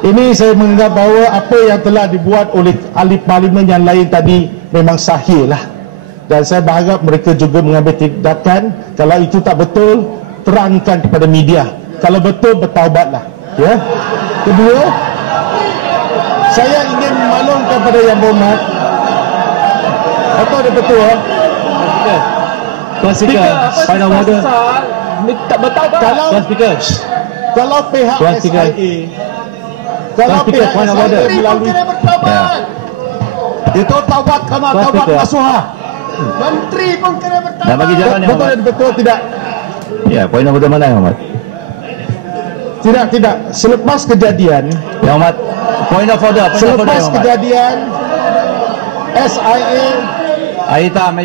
Ini saya menganggap bahawa apa yang telah dibuat oleh ahli parlimen yang lain tadi memang sahih lah. Dan saya berharap mereka juga mengambil tindakan. Kalau itu tak betul, terangkan kepada media. Kalau betul, bertaubatlah. Ya. Kedua, saya ingin memaklumkan kepada Yang Berhormat. Apa ada betul? Tuan Speaker, final order. Kalau pihak SIA, kalau pihak SIA melalui itu taubat kena taubat nasuhah. Menteri pun kena bertaubat. Dah bagi jalan yang betul tidak? Ya, poin order mana Yang Hormat? Tidak. Selepas kejadian, Yang Hormat, point of order. Selepas kejadian SIA. Hitam.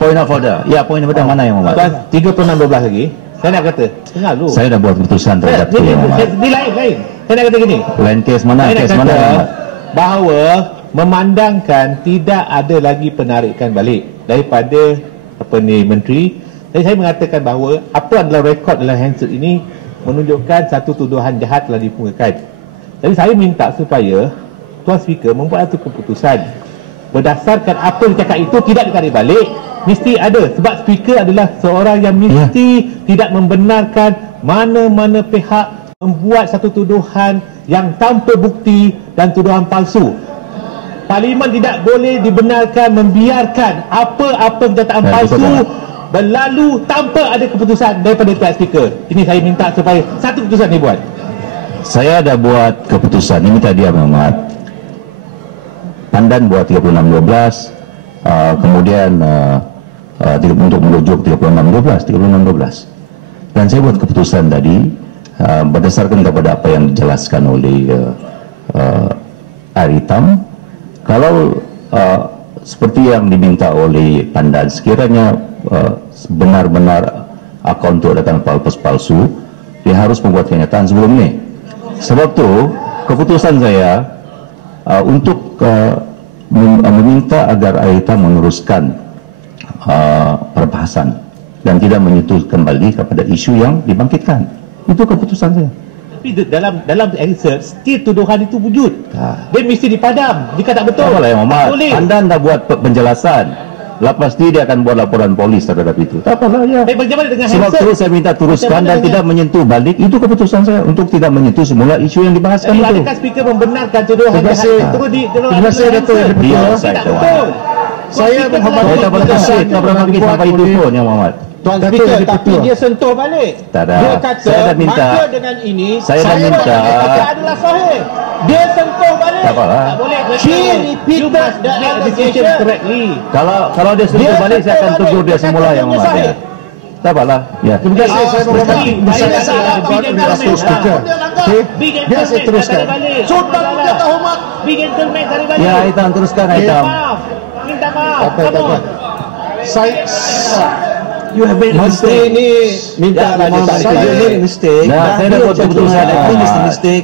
Point of order. Ya, point of order mana Yang Hormat? 36-12 lagi. Saya nak kata, dengar dulu. Saya dah buat keputusan terhadap itu Yang Hormat. Di lain. Saya nak kata gini. Lain kes mana? Kes mana Yang Hormat? Bahawa memandangkan tidak ada lagi penarikan balik daripada menteri. Jadi saya mengatakan bahawa apa adalah rekod dalam handset ini menunjukkan satu tuduhan jahat telah dipungakan. Jadi saya minta supaya Tuan Speaker membuat satu keputusan berdasarkan apa yang cakap itu tidak ditarik balik. Mesti ada, sebab Speaker adalah seorang yang mesti tidak membenarkan mana-mana pihak membuat satu tuduhan yang tanpa bukti dan tuduhan palsu. Parlimen tidak boleh dibenarkan membiarkan apa-apa kenyataan palsu berlalu tanpa ada keputusan daripada Tuan Speaker. Ini saya minta supaya satu keputusan dibuat. Saya dah buat keputusan ini tadi Yang Hormat. Pandan buat 36-12, kemudian untuk merujuk 36-12. Dan saya buat keputusan tadi berdasarkan kepada apa yang dijelaskan oleh air hitam. Kalau seperti yang diminta oleh Pandan, sekiranya benar-benar akaun itu datang palsu, dia harus membuat kenyataan sebelum ini. Sebab itu keputusan saya untuk meminta agar air hitam meneruskan perbahasan dan tidak menyentuh kembali kepada isu yang dibangkitkan. Itu keputusan saya. Tapi dalam answer still tuduhan itu wujud. Dia mesti dipadam jika tak betul. Apalah Yang Hormat, Anda dah buat penjelasan. Lepas ni dia akan buat laporan polis terhadap itu. Tak apalah ya. Bagaimana dengan sebab terus saya minta teruskan dan tidak menyentuh balik. Itu keputusan saya untuk tidak menyentuh semula isu yang dibahaskan itu. Adakah Speaker membenarkan tuduhan jahat? Terima kasih Datuk. Tidak betul. Saya menghormati keputusan yang bagi sampai itu pun Yang Hormat. Tuan Speaker, tapi dia sentuh balik. Tak ada. Dia kata saya dah minta, maka dengan ini saya dah minta adalah sahih. Dia sentuh balik. Tak apalah. Tak boleh. She repeated the allegation correctly. Kalau dia sentuh balik, saya akan tegur dia semula Yang Hormat. Ya. Tak apalah. Ya. Terima kasih. Saya menghormati Speaker. Biar saya teruskan. Sultan Muda Terhormat. Ya, Hitam teruskan Hitam. Minta maaf. You have made a mistake. Ini minta maaf. Saya mistake. Saya dah buat keputusan.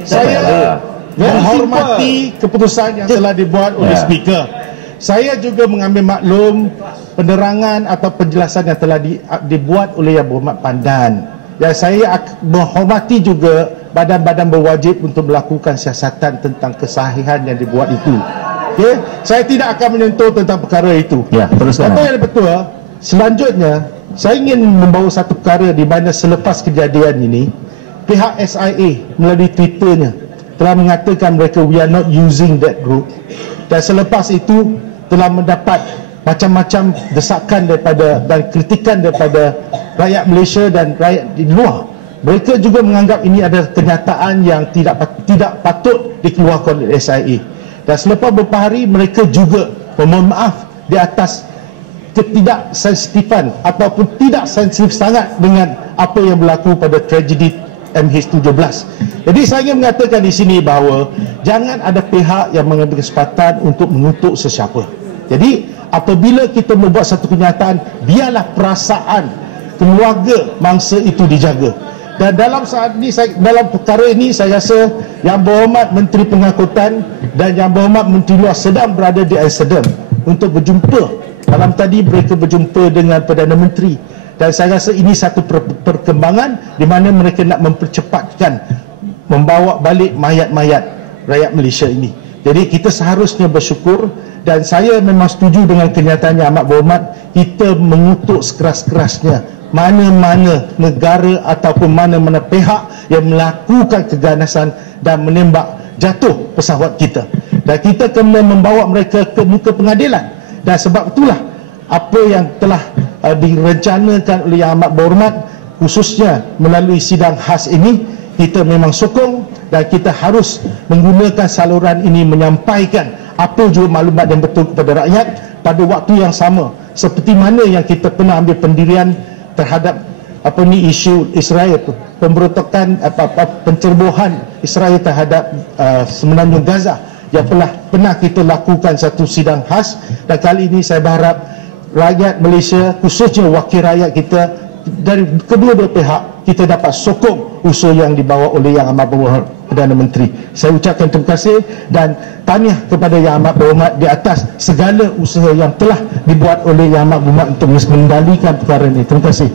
Saya menghormati keputusan yang telah dibuat oleh Speaker. Saya juga mengambil maklum penerangan atau penjelasan yang telah dibuat oleh Yang Berhormat Pandan. Dan saya menghormati juga badan-badan berwajib untuk melakukan siasatan tentang kesahihan yang dibuat itu. Okay? Saya tidak akan menyentuh tentang perkara itu. Ya, teruskan. Apa yang betul, selanjutnya saya ingin membawa satu perkara di mana selepas kejadian ini pihak SIA melalui Twitternya telah mengatakan mereka we are not using that group, dan selepas itu telah mendapat macam-macam desakan daripada dan kritikan daripada rakyat Malaysia dan rakyat di luar. Mereka juga menganggap ini adalah kenyataan yang tidak patut dikeluarkan oleh SIA, dan selepas beberapa hari mereka juga memohon maaf di atas ketidaksensitifan ataupun tidak sensitif sangat dengan apa yang berlaku pada tragedi MH17. Jadi saya ingin mengatakan di sini bahawa jangan ada pihak yang mengambil kesempatan untuk mengutuk sesiapa. Jadi apabila kita membuat satu kenyataan, biarlah perasaan keluarga mangsa itu dijaga. Dan dalam saat ini, dalam perkara ini saya rasa Yang Berhormat Menteri Pengangkutan dan Yang Berhormat Menteri Luar sedang berada di Amsterdam untuk berjumpa. Malam tadi mereka berjumpa dengan Perdana Menteri, dan saya rasa ini satu perkembangan di mana mereka nak mempercepatkan membawa balik mayat-mayat rakyat Malaysia ini. Jadi kita seharusnya bersyukur, dan saya memang setuju dengan kenyataan Yang Amat Berhormat, kita mengutuk sekeras-kerasnya mana-mana negara ataupun mana-mana pihak yang melakukan keganasan dan menembak jatuh pesawat kita, dan kita kena membawa mereka ke muka pengadilan. Dan sebab itulah apa yang telah direncanakan oleh Yang Amat Berhormat, khususnya melalui sidang khas ini, kita memang sokong, dan kita harus menggunakan saluran ini menyampaikan apa juga maklumat yang betul kepada rakyat pada waktu yang sama, seperti mana yang kita pernah ambil pendirian terhadap isu Israel, pemberontakan pencerobohan Israel terhadap Semenanjung Gaza yang pernah kita lakukan satu sidang khas. Dan kali ini saya berharap rakyat Malaysia, khususnya wakil rakyat kita dari kedua-dua pihak, kita dapat sokong usul yang dibawa oleh Yang Amat Berhormat Perdana Menteri. Saya ucapkan terima kasih dan tahniah kepada Yang Amat Berhormat di atas segala usaha yang telah dibuat oleh Yang Amat Berhormat untuk mengendalikan perkara ini. Terima kasih.